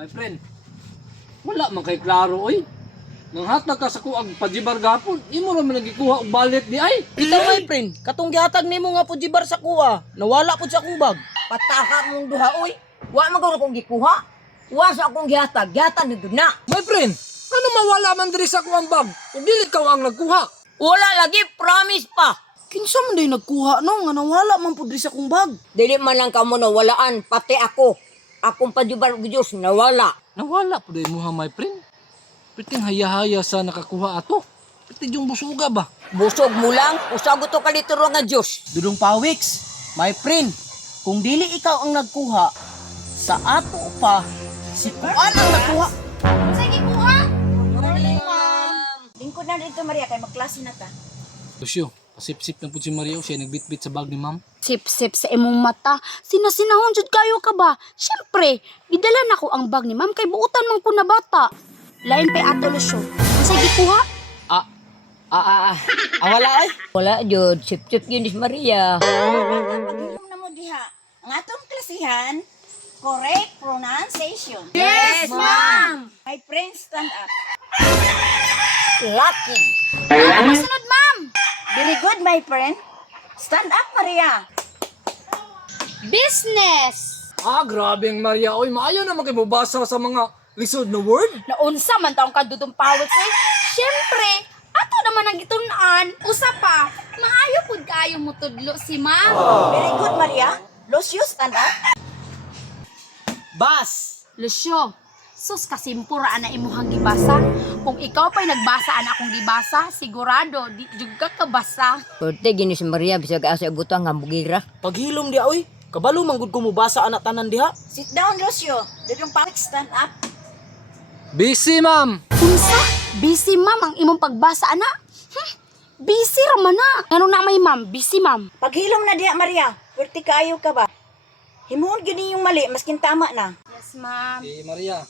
My friend, wala man kay klaro oy. Nang hatag ka sa kuang pajibar gapon, imo ra man nagikuha og balit di ay. Ikaw my friend, katong gihatag nimo nga pujibar sa kuha, nawala pud sa akong bag. Pataka mong duha, oy. Wa man ko akong gikuha. Wa sa akong gihatag. Gihatag na dun na. My friend, ano mawala man diri sa kuang bag? Ug dili ka ang nagkuha. Wala lagi, promise pa. Kinsa man day nagkuha no nga nawala man pud diri sa akong bag. Dili man lang kamo nawalaan, pati ako. Akong pajubar og Diyos, nawala. Nawala po din mo ha, my friend. Piting haya-haya sa nakakuha ato. Piting yung busuga ba? Busog mo lang, usago to kalituro nga Diyos. Dudong pawiks, my friend, kung dili ikaw ang nagkuha, sa ato pa, si Kuan ang nagkuha. Sige, kuha. Morning, ma'am. Lingkod na dito, Maria, kay magklase na ta. Lucio, pasip-sip na po si Maria siya nagbit-bit sa bag ni ma'am. Sip-sip sa imong mata. Sinasinahon jud kayo ka ba? Siyempre, gidala na ko ang bag ni ma'am kay buutan man ko na bata. Lain pa'y ato Lucio. Sige, kuha. Wala ay. Wala, Jud. Sip-sip yun si Maria. Paghilom na mo diha. Ang atong klasihan, correct pronunciation. Yes, ma'am. My friends, stand up. Lucky. Ano sunod, ma'am? Very good, my friend. Stand up, Maria. Business. Grabe ang Maria. Oy, maayo naman kayo mabasa sa mga lisod na word. Naunsa man taong kadudong pawat say. Siyempre, ato naman ang gitunan. Usa pa, maayo pud kayo mo tudlo si ma'am. Very good, Maria. Lucius, stand up. Bas. Lucio, sus kasimpura ana imuhang gibasa. Kung ikaw pa'y nagbasa ana akong gibasa, sigurado di jud ka kabasa. Pwede gini si Maria, bisa ka sa butang nga bugira. Paghilom di oy. Kabalo man gud ko mubasa anak tanan diha. Sit down, Lucio. Dudong pawik, stand up. Busy, ma'am. Unsa? Busy ma'am ang imong pagbasa ana? Busy ra man na. Ano na may ma'am? Busy ma'am. Paghilom na diha, Maria. Pwerte kaayo ka ba? Himuon gini yung mali, maskin tama na. Yes ma'am. Maria.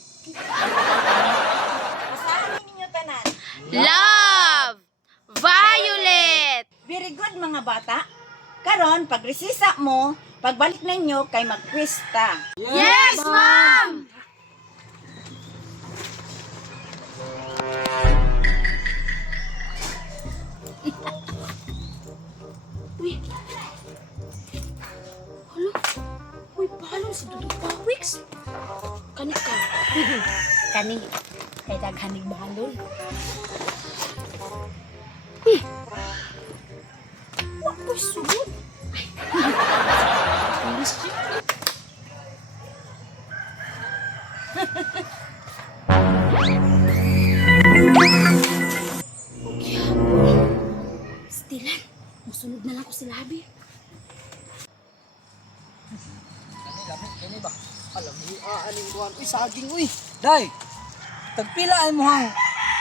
Basahin ninyo tanan. Love! Violet! Very good, mga bata. Karon, pag resisa mo, pagbalik ninyo kay magkwista. Yes ma'am! Uy. Hala. Uy, balon si Dudong Pawiks. Kani ka. Kani. Kay daghanig balon. Uy. Wa po sugod. Stilan, musunod na lang ko si Labi. Kani ba? Alam mo, aning kuhan. Uy, saging, uy. Day, tagpila ay mo hang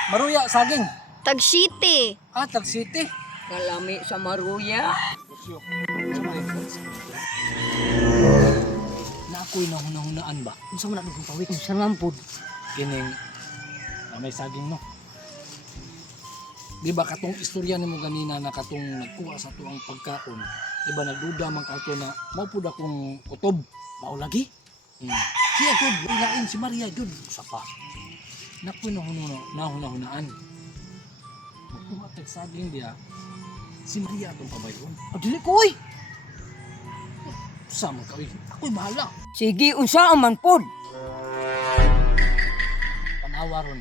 maruya saging. Tag-City. Tag City. Kalami sa Maruya. Na ako'y nahunahunaan ba? Unsa man dudong pawiks? Unsa man pud? Kining may saging no. Di ba katong istorya nimo ganina na katong nagkuha sa tuang pagkaon. Di ba nagduda man kato na mao pud akong utob. Mao lagi. Siya jud, ilain si Maria jud sa pa. Nakoy nahunahunaan. Magkuha tag saging dia. Si Maria atong kabayon. Dili ko oy. Sama ka, uy. Ako'y bahala. Sige, unsa man pud? Panawa ron.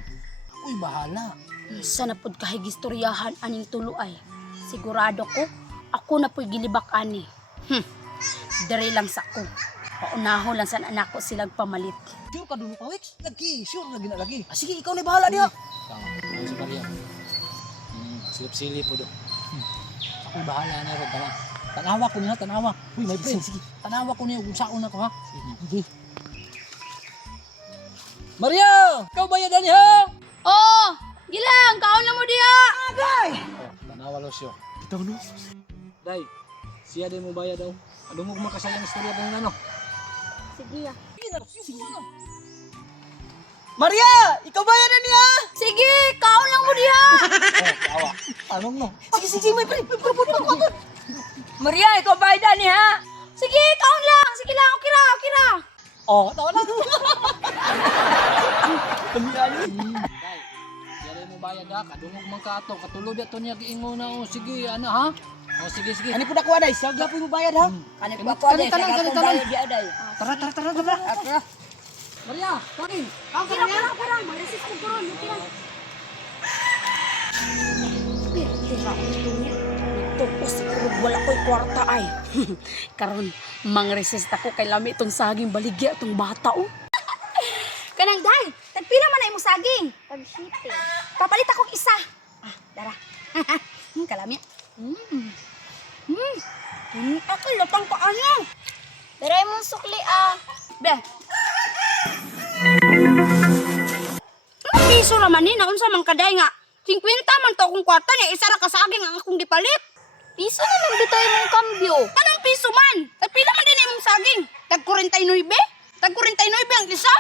Ako'y bahala. Sa napod kahigistoryahan aning tuluay. Sigurado ko, ako na po'y gilibak ani. Dere lang sa ko. Paunaho lang sa anak ko silag pamalit. Sure ka dudong pawiks? Lagi, sure lagi na lagi. Sige, ikaw na bahala diha. Tama, ano si Maria? Silip-silip po do. Ako'y bahala na ron, tama. Tanawa ko niya, tanawa. Uy, my friend, sige. Tanawa ko niya kung saan ako, ha? Sige. Maria! Ikaw ba yan, Dani, ha? Oh! Gilang! Kaon na mo diha! Tanawa, Lucio. Ito, no? Day, siya din mo baya daw. Ano mo kumakasayang istorya pa ano? Sige ah. Maria, ikaw ba yan niya? Sige! Kaon lang mo diha! Tawa. Anong no? Sige, my friend. Maria, ikaw ba ni ha? Sige! Kaon lang! Sige lang! Okay ra! Okay ra! Oh, tawa lang. Day, yari mo bayad ha, kadungog man ka ato, katulog ato niya giingon na, o sige, ano ha? O sige, sige. Ani po na kuha day, siya gyapon mo bayad ha. Ano Kani- pa ko kani day, tanan, sa kani akong tanan. bayad di aday. Tara, tara, tara, tara. Maria, kanin. Parang, mag-resist ko karon. Tira ko tulo. Tupos siguro wala ko'y kwarta ay. Karon, mang-resist ako kay lami itong saging baligya itong bata oh. Kanang day, tagpila man na imong saging. Pag-shitting. Papalit akong isa. Ah, dara. Kalami. Ako latang pa ano. Daray mong sukli ah. Be. Ano piso naman ni? Naunsa man kaday nga. 50 man to akong kwarta niya. Isa ra kasaging ang akong gipalit. Piso na lang bitaw mong kambyo. Kanang piso man? At pila man din imong saging? Tag 49? Tag 49 ang isa?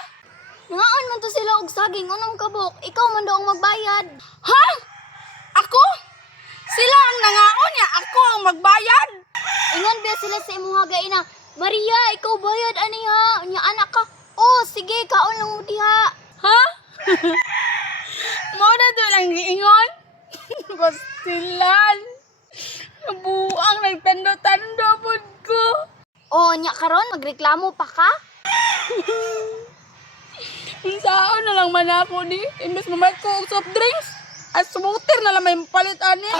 Nangaan man to sila og saging. Anong kabok? Ikaw man daw ang magbayad. Ha? Ako? Sila ang nangaon niya. Ako ang magbayad. Ingon ba sila sa imong hagay na, Maria, ikaw bayad ani ha. Nya anak ka. Oh, sige, kaon lang mo diha. Ha? Mao na to lang giingon. Bastilan. Nabuang nagtando-tando pod ko. Oh, nya karon magreklamo pa ka? Saan na lang man ako ni. Imbes mamay ko og soft drinks. At smoother na lang may palit ani.